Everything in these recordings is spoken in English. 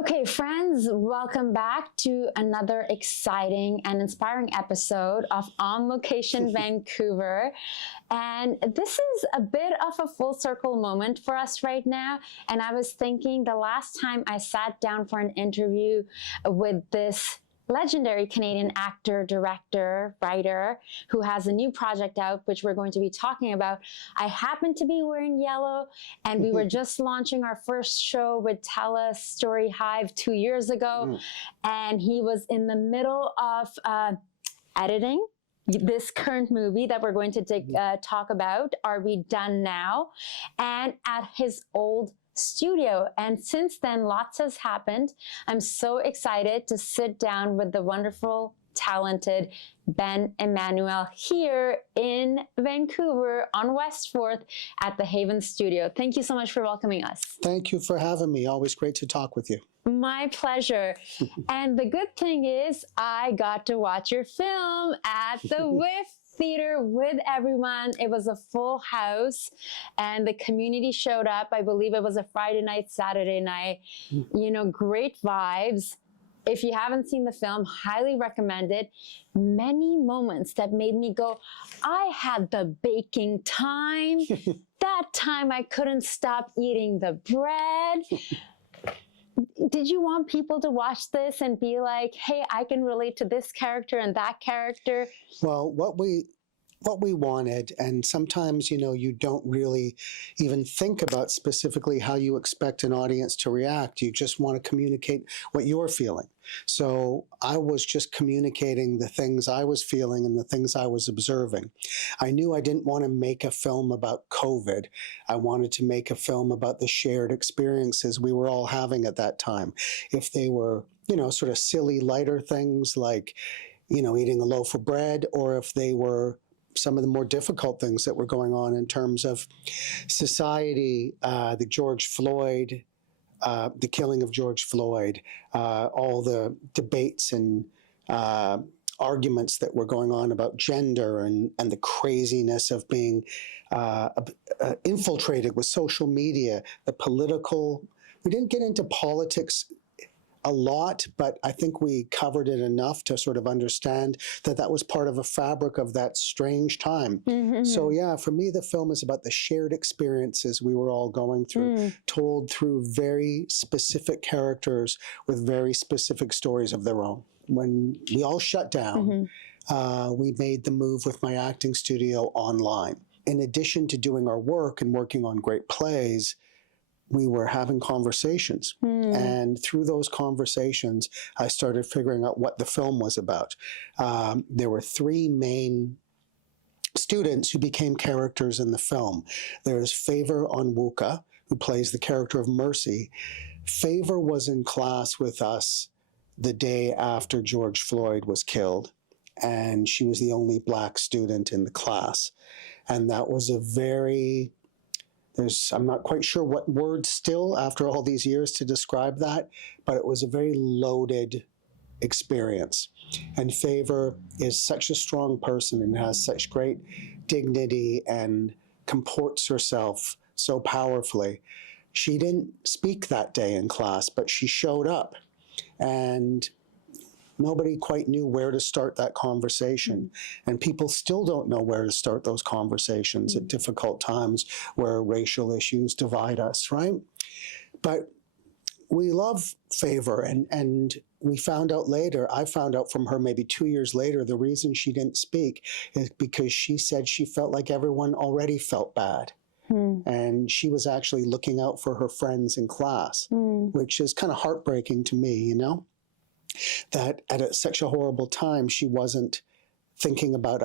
Okay, friends, welcome back to another exciting and inspiring episode of On Location Vancouver. And this is a bit of a full circle moment for us right now. And I was thinking the last time I sat down for an interview with this legendary Canadian actor, director, writer, who has a new project out, which we're going to be talking about. I happened to be wearing yellow, and we were just launching our first show with TELUS STORYHIVE 2 years ago, and he was in the middle of editing this current movie that we're going to talk about, Are We Done Now? And at his old studio. And since then, lots has happened. I'm so excited to sit down with the wonderful, talented Ben Immanuel here in Vancouver on West 4th at the Haven Studio. Thank you so much for welcoming us. Thank you for having me. Always great to talk with you. My pleasure. And the good thing is I got to watch your film at the WIF Theater with everyone. It was a full house and the community showed up. I believe it was a Friday night, Saturday night. You know, great vibes. If you haven't seen the film, highly recommend it. Many moments that made me go, I had the baking time. That time I couldn't stop eating the bread. Did you want people to watch this and be like, hey, I can relate to this character and that character? Well, what we wanted, and sometimes, you know, you don't really even think about specifically how you expect an audience to react. You just want to communicate what you're feeling. So I was just communicating the things I was feeling and the things I was observing. I knew I didn't want to make a film about COVID. I wanted to make a film about the shared experiences we were all having at that time. If they were, you know, sort of silly, lighter things like, you know, eating a loaf of bread, or if they were some of the more difficult things that were going on in terms of society, the George Floyd, the killing of George Floyd, all the debates and arguments that were going on about gender and the craziness of being infiltrated with social media, the political. We didn't get into politics a lot, but I think we covered it enough to sort of understand that that was part of a fabric of that strange time. So yeah, for me, the film is about the shared experiences we were all going through, told through very specific characters with very specific stories of their own. When we all shut down, we made the move with my acting studio online. In addition to doing our work and working on great plays, we were having conversations. And through those conversations, I started figuring out what the film was about. There were three main students who became characters in the film. There's Favor Onwuka, who plays the character of Mercy. Favor was in class with us the day after George Floyd was killed, and she was the only Black student in the class. And that was a very... I'm not quite sure what word still after all these years to describe that, but it was a very loaded experience. And Favor is such a strong person and has such great dignity and comports herself so powerfully. She didn't speak that day in class, but she showed up, and nobody quite knew where to start that conversation. And people still don't know where to start those conversations at difficult times where racial issues divide us, right? But we love Favor, and we found out later, I found out from her maybe 2 years later, the reason she didn't speak is because she said she felt like everyone already felt bad. And she was actually looking out for her friends in class, which is kind of heartbreaking to me, you know? That at such a horrible time, she wasn't thinking about,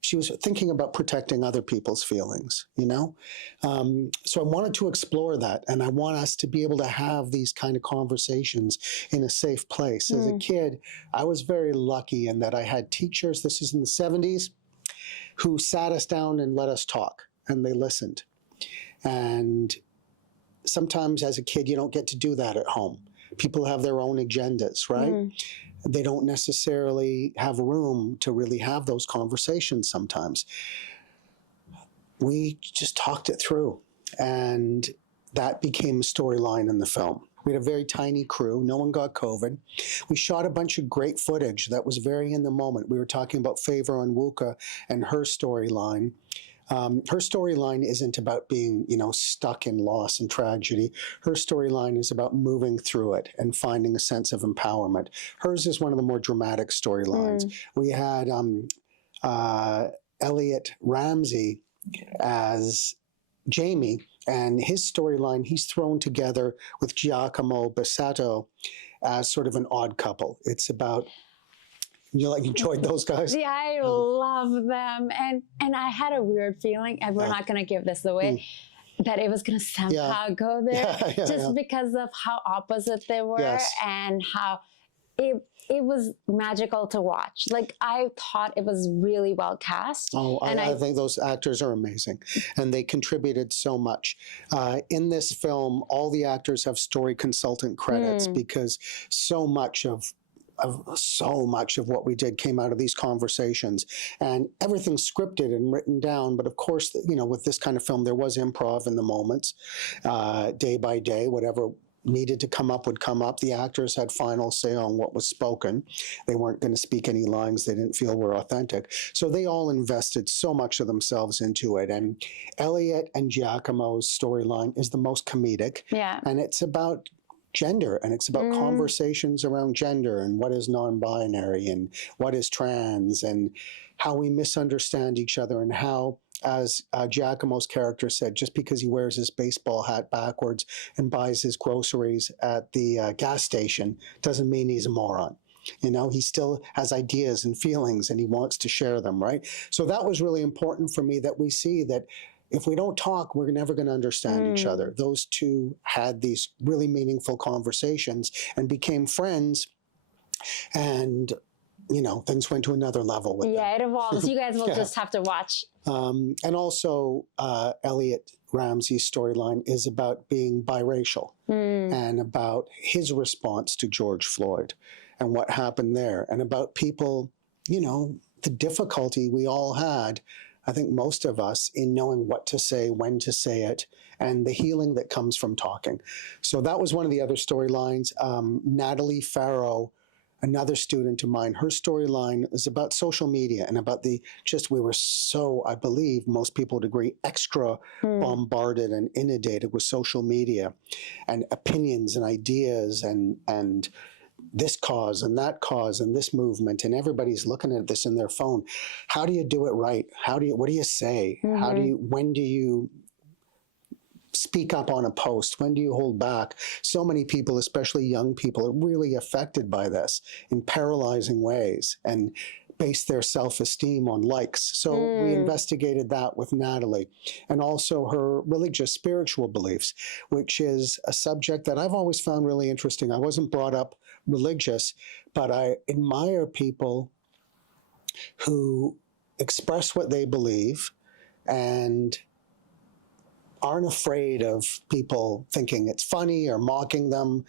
she was thinking about protecting other people's feelings, you know? So I wanted to explore that, and I want us to be able to have these kind of conversations in a safe place. As a kid, I was very lucky in that I had teachers, this is in the 70s, who sat us down and let us talk, and they listened. And sometimes as a kid, you don't get to do that at home. People have their own agendas, right? They don't necessarily have room to really have those conversations sometimes. We just talked it through. And that became a storyline in the film. We had a very tiny crew. No one got COVID. We shot a bunch of great footage that was very in the moment. We were talking about Favor Onwuka and her storyline. Her storyline isn't about being, stuck in loss and tragedy. Her storyline is about moving through it and finding a sense of empowerment. Hers is one of the more dramatic storylines. We had Elliot Ramsey as Jamie, and his storyline, he's thrown together with Giacomo Bassetto as sort of an odd couple. It's about, you enjoyed those guys? Yeah, I love them. And I had a weird feeling, and we're not going to give this away, that it was going to somehow go there just because of how opposite they were and how it was magical to watch. Like, I thought it was really well cast. Oh, and I think those actors are amazing, and they contributed so much. In this film, all the actors have story consultant credits because so much of what we did came out of these conversations, and everything's scripted and written down. But of course, with this kind of film, there was improv in the moments, day by day, whatever needed to come up would come up. The actors had final say on what was spoken. They weren't going to speak any lines they didn't feel were authentic. So they all invested so much of themselves into it. And Elliot and Giacomo's storyline is the most comedic. Yeah. And it's about gender, and it's about conversations around gender and what is non-binary and what is trans and how we misunderstand each other, and how, as Giacomo's character said, just because he wears his baseball hat backwards and buys his groceries at the gas station doesn't mean he's a moron. He still has ideas and feelings, and he wants to share them, right? So that was really important for me, that we see that if we don't talk, we're never going to understand each other. Those two had these really meaningful conversations and became friends, and things went to another level with them. It evolves. You guys will just have to watch. And also, Elliot Ramsey's storyline is about being biracial and about his response to George Floyd and what happened there, and about people, the difficulty we all had, I think most of us, in knowing what to say, when to say it, and the healing that comes from talking. So that was one of the other storylines. Natalie Farrow, another student of mine, her storyline is about social media and about we were so, I believe most people would agree, extra bombarded and inundated with social media and opinions and ideas and this cause and that cause and this movement, and everybody's looking at this in their phone. How do you do it right? What do you say? When do you speak up on a post? When do you hold back? So many people, especially young people, are really affected by this in paralyzing ways and base their self-esteem on likes. So we investigated that with Natalie, and also her religious, spiritual beliefs, which is a subject that I've always found really interesting. I wasn't brought up religious, but I admire people who express what they believe and aren't afraid of people thinking it's funny or mocking them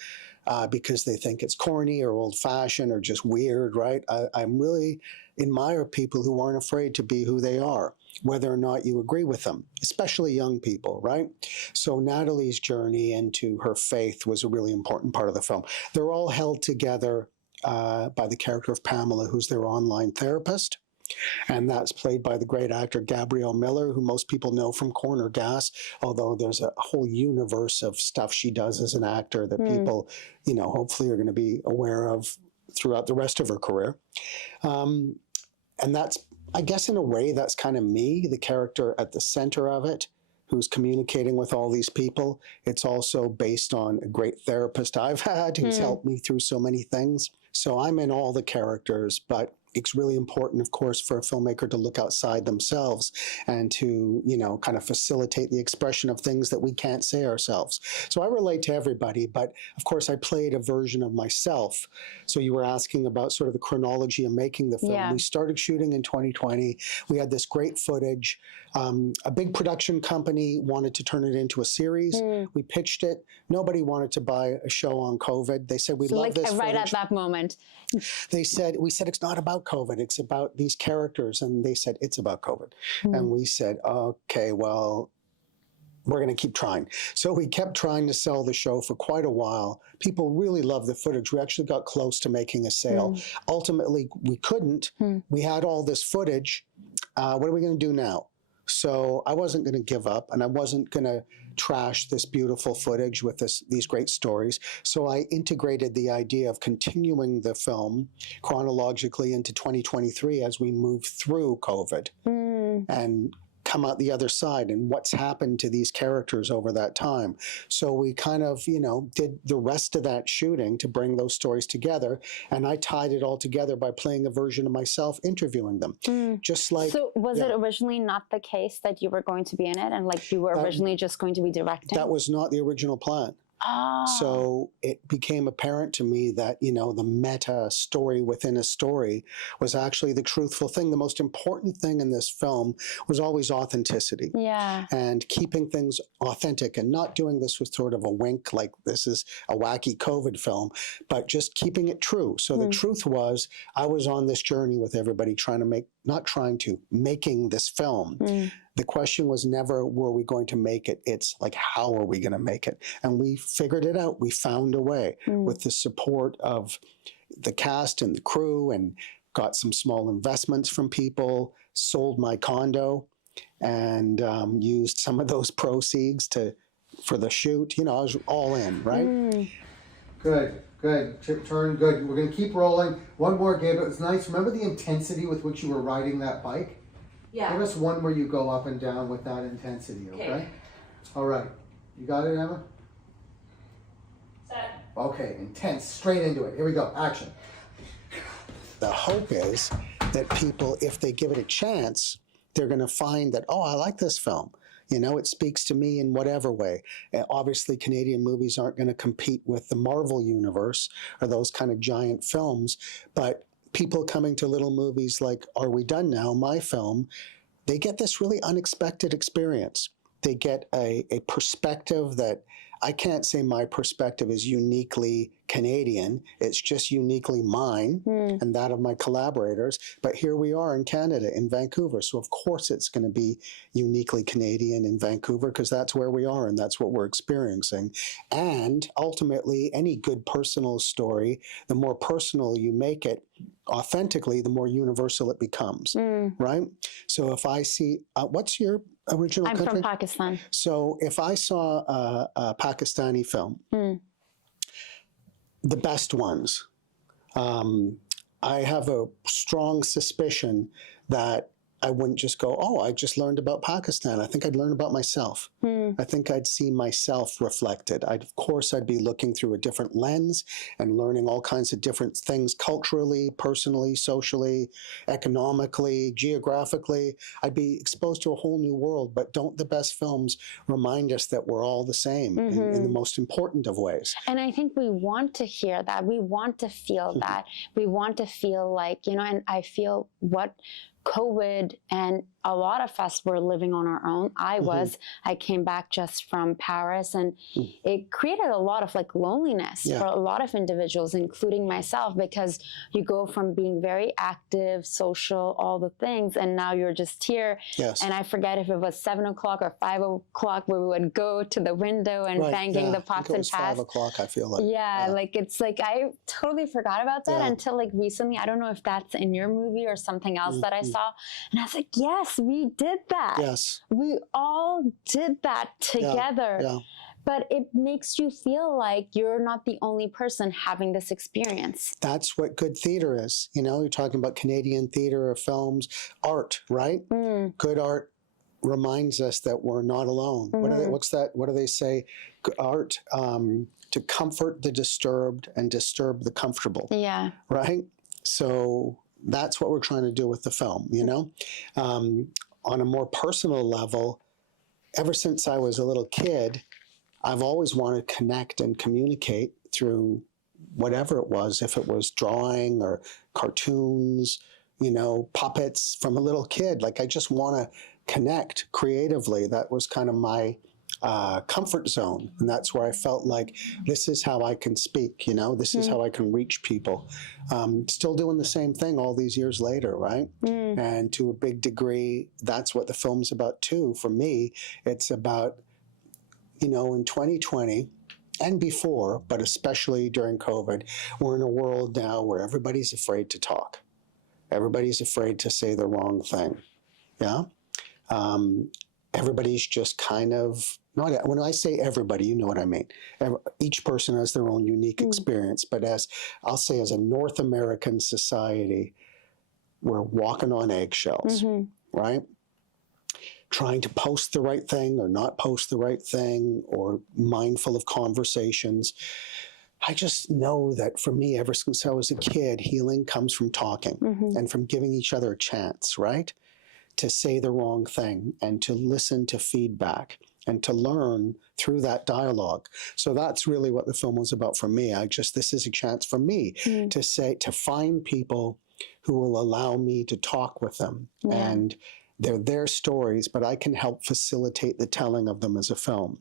because they think it's corny or old-fashioned or just weird, right? I really admire people who aren't afraid to be who they are, whether or not you agree with them, especially young people, right? So Natalie's journey into her faith was a really important part of the film. They're all held together by the character of Pamela, who's their online therapist. And that's played by the great actor Gabrielle Miller, who most people know from Corner Gas, although there's a whole universe of stuff she does as an actor that people, hopefully are going to be aware of throughout the rest of her career. And that's, I guess in a way, that's kind of me, the character at the center of it, who's communicating with all these people. It's also based on a great therapist I've had who's helped me through so many things. So I'm in all the characters, but it's really important, of course, for a filmmaker to look outside themselves and to, kind of facilitate the expression of things that we can't say ourselves. So I relate to everybody, but of course I played a version of myself. So you were asking about sort of the chronology of making the film. Yeah. We started shooting in 2020. We had this great footage. A big production company wanted to turn it into a series. We pitched it. Nobody wanted to buy a show on COVID. They said, we love this right footage. At that moment. We said, it's not about COVID. It's about these characters. And they said, it's about COVID. And we said, okay, well, we're going to keep trying. So we kept trying to sell the show for quite a while. People really loved the footage. We actually got close to making a sale. Ultimately, we couldn't. We had all this footage. What are we going to do now? So I wasn't going to give up, and I wasn't going to trash this beautiful footage with these great stories. So I integrated the idea of continuing the film chronologically into 2023 as we move through COVID and come out the other side, and what's happened to these characters over that time. So we kind of, did the rest of that shooting to bring those stories together, and I tied it all together by playing a version of myself interviewing them. Just like... So was it originally not the case that you were going to be in it, and like you were originally just going to be directing? That was not the original plan. So it became apparent to me that, the meta story within a story was actually the truthful thing. The most important thing in this film was always authenticity. Yeah. And keeping things authentic and not doing this with sort of a wink, like this is a wacky COVID film, but just keeping it true. So the truth was, I was on this journey with everybody making this film. The question was never, were we going to make it? It's like, how are we going to make it? And we figured it out. We found a way with the support of the cast and the crew, and got some small investments from people, sold my condo, and used some of those proceeds for the shoot. I was all in, right? Good, good. Turn good. We're going to keep rolling. One more, Gabe. It was nice. Remember the intensity with which you were riding that bike? Yeah. Give us one where you go up and down with that intensity, okay? All right. You got it, Emma? Set. Okay, intense. Straight into it. Here we go. Action. The hope is that people, if they give it a chance, they're going to find that, oh, I like this film. It speaks to me in whatever way. Obviously, Canadian movies aren't going to compete with the Marvel universe or those kind of giant films, but people coming to little movies like Are We Done Now?, my film, they get this really unexpected experience. They get a perspective that I can't say my perspective is uniquely Canadian. It's just uniquely mine and that of my collaborators. But here we are in Canada, in Vancouver. So of course it's going to be uniquely Canadian in Vancouver, because that's where we are and that's what we're experiencing. And ultimately, any good personal story, the more personal you make it authentically, the more universal it becomes, right? So if I see, what's your original country? I'm from Pakistan. So if I saw a Pakistani film, the best ones, I have a strong suspicion that I wouldn't just go, oh, I just learned about Pakistan. I think I'd learn about myself. I think I'd see myself reflected. Of course, I'd be looking through a different lens and learning all kinds of different things culturally, personally, socially, economically, geographically. I'd be exposed to a whole new world. But don't the best films remind us that we're all the same in the most important of ways? And I think we want to hear that. We want to feel that. We want to feel like, and I feel what COVID and a lot of us were living on our own. I came back just from Paris, and it created a lot of loneliness for a lot of individuals, including myself, because you go from being very active, social, all the things, and now you're just here. Yes. And I forget if it was 7 o'clock or 5 o'clock where we would go to the window and banging the pots and pans. 5 o'clock, I feel like. Yeah, it's like I totally forgot about that until recently. I don't know if that's in your movie or something else that I saw. And I was like, yes, we did that. Yes. We all did that together. Yeah. But it makes you feel like you're not the only person having this experience. That's what good theater is. You're talking about Canadian theater or films, art, right? Good art reminds us that we're not alone. What do they say? Art, to comfort the disturbed and disturb the comfortable. Yeah. Right? So that's what we're trying to do with the film, On a more personal level, ever since I was a little kid, I've always wanted to connect and communicate through whatever it was, if it was drawing or cartoons, puppets from a little kid. I just want to connect creatively. That was kind of my comfort zone. And that's where I felt like this is how I can speak, this is how I can reach people. Still doing the same thing all these years later, right? And to a big degree, that's what the film's about too. For me, it's about you know, in 2020 and before, but especially during COVID, we're in a world now where everybody's afraid to talk. Everybody's afraid to say the wrong thing. Yeah. Everybody's just kind of, not, when I say everybody, you know what I mean. Each person has their own unique experience, but as I'll say, as a North American society, we're walking on eggshells, right? Trying to post the right thing or not post the right thing, or mindful of conversations. I just know that for me, ever since I was a kid, healing comes from talking and from giving each other a chance, right? To say the wrong thing and to listen to feedback and to learn through that dialogue. So that's really what the film was about for me. This is a chance for me to find people who will allow me to talk with them. And they're their stories, but I can help facilitate the telling of them as a film.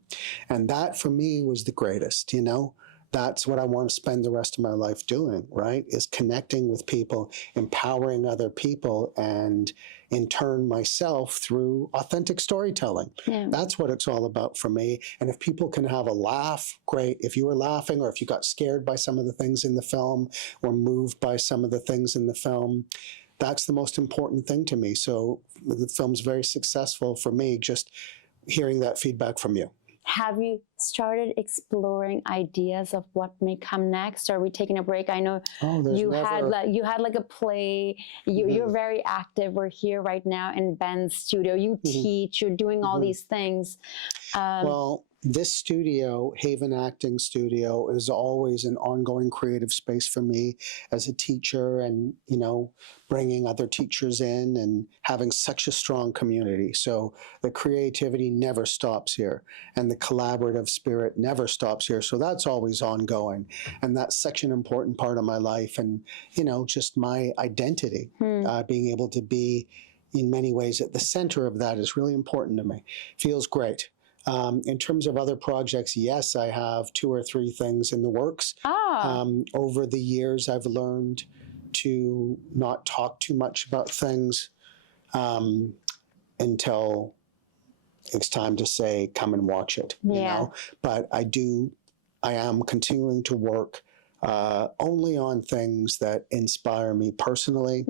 And that for me was the greatest, you know? That's what I want to spend the rest of my life doing, right? Is connecting with people, empowering other people, and in turn myself through authentic storytelling. That's what it's all about for me. And if people can have a laugh, great. If you were laughing, or if you got scared by some of the things in the film or moved by some of the things in the film, that's the most important thing to me. So the film's very successful for me, just hearing that feedback from you. Have you started exploring ideas of what may come next? Are we taking a break? I know you had like a play. You're very active. We're here right now in Ben's studio. You teach. You're doing all these things. Well, this studio, Haven Acting Studio, is always an ongoing creative space for me as a teacher, and, you know, bringing other teachers in and having such a strong community. So the creativity never stops here, and the collaborative spirit never stops here. So that's always ongoing. And that's such an important part of my life, and, you know, just my identity, being able to be in many ways at the center of that is really important to me. Feels great. In terms of other projects, yes, I have 2 or 3 things in the works. Over the years, I've learned to not talk too much about things until it's time to say, come and watch it. You know? But I am continuing to work only on things that inspire me personally,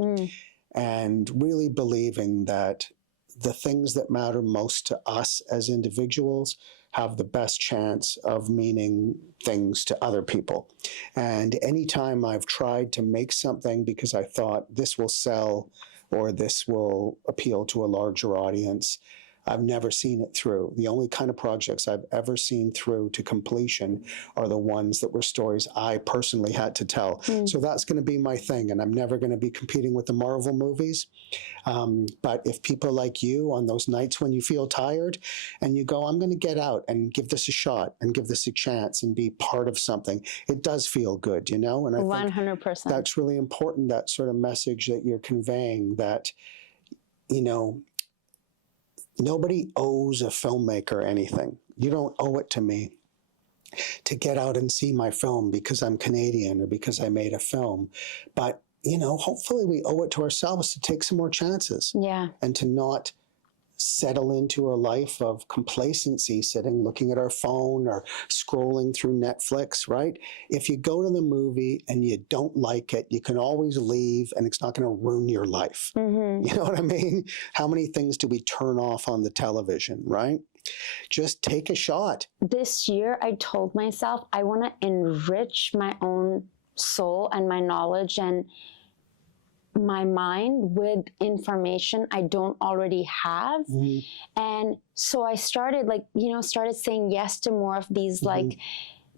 and really believing that the things that matter most to us as individuals have the best chance of meaning things to other people. And anytime I've tried to make something because I thought this will sell or this will appeal to a larger audience, I've never seen it through. The only kind of projects I've ever seen through to completion are the ones that were stories I personally had to tell. So that's going to be my thing, and I'm never going to be competing with the Marvel movies. But if people like you, on those nights when you feel tired and you go, I'm going to get out and give this a shot and give this a chance and be part of something, it does feel good, you know? And I 100%. think that's really important, that sort of message that you're conveying, that, you know, nobody owes a filmmaker anything. You don't owe it to me to get out and see my film because I'm Canadian or because I made a film. But, you know, hopefully we owe it to ourselves to take some more chances. And to not settle into a life of complacency, sitting, looking at our phone or scrolling through Netflix, right? If you go to the movie and you don't like it, you can always leave and it's not going to ruin your life. You know what I mean? How many things do we turn off on the television, right? Just take a shot. This year, I told myself I want to enrich my own soul and my knowledge and my mind with information I don't already have. And so I started started saying yes to more of these like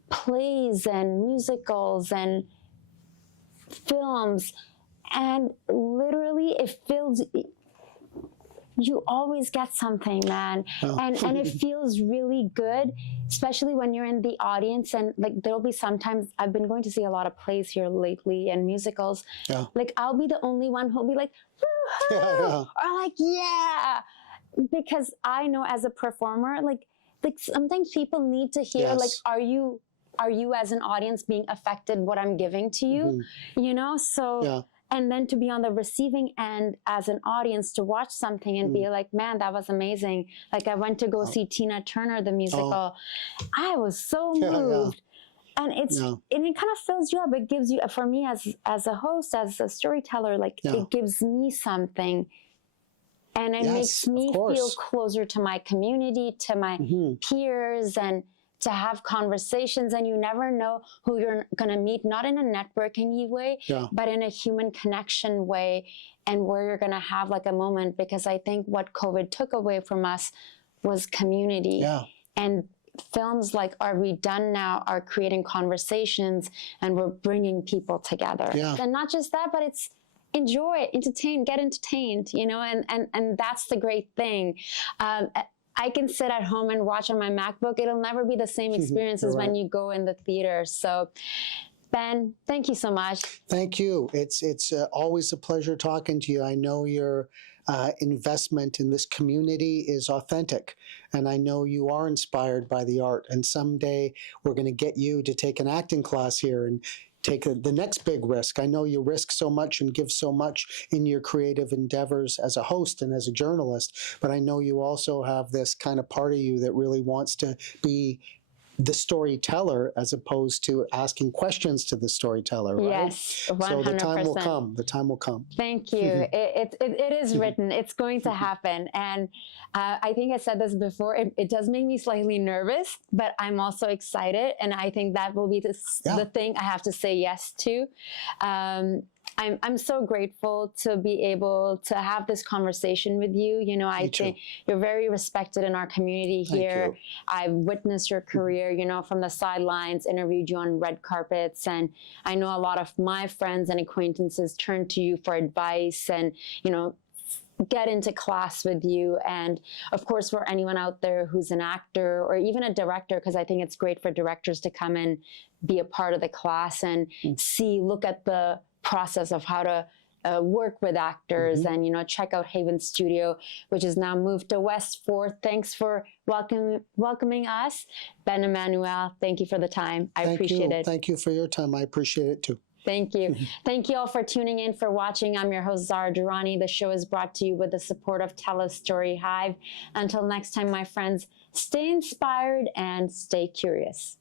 plays and musicals and films. And literally it feels, you always get something, man. And it feels really good, especially when you're in the audience. And like, there'll be sometimes, I've been going to see a lot of plays here lately and musicals. Like, I'll be the only one who'll be like, woohoo! Or like, yeah. Because I know as a performer, like sometimes people need to hear, like, are you as an audience being affected what I'm giving to you? You know? So and then to be on the receiving end as an audience to watch something and be like, man, that was amazing. Like I went to go see Tina Turner, the musical. I was so moved. And it's and it kind of fills you up. It gives you, for me as a host, as a storyteller, like it gives me something. And it makes me feel closer to my community, to my peers, and to have conversations. And you never know who you're going to meet, not in a networking way, but in a human connection way, and where you're going to have like a moment. Because I think what COVID took away from us was community. And films like Are We Done Now are creating conversations, and we're bringing people together. And not just that, but it's enjoy, entertain, get entertained, you know, and that's the great thing. I can sit at home and watch on my MacBook. It'll never be the same experience as when you go in the theater. So Ben, thank you so much. Thank you. It's always a pleasure talking to you. I know your investment in this community is authentic, and I know you are inspired by the art. And someday we're going to get you to take an acting class here and take the next big risk. I know you risk so much and give so much in your creative endeavors as a host and as a journalist, but I know you also have this kind of part of you that really wants to be the storyteller as opposed to asking questions to the storyteller, right? Yes, 100%. So the time will come. The time will come. Thank you. It is written. It's going to happen. And I think I said this before. It does make me slightly nervous, but I'm also excited. And I think that will be the thing I have to say yes to. I'm so grateful to be able to have this conversation with you. You know, I think you're very respected in our community here. I've witnessed your career, you know, from the sidelines, interviewed you on red carpets. And I know a lot of my friends and acquaintances turn to you for advice and, you know, get into class with you. And of course, for anyone out there who's an actor or even a director, because I think it's great for directors to come and be a part of the class and look at the process of how to work with actors and, you know, check out Haven Studio, which is now moved to West 4th. Thanks for welcoming us. Ben Immanuel, thank you for the time. I appreciate it. Thank you for your time. I appreciate it too. Thank you. Thank you all for tuning in, for watching. I'm your host, Zara Durrani. The show is brought to you with the support of StoryHive. Until next time, my friends, stay inspired and stay curious.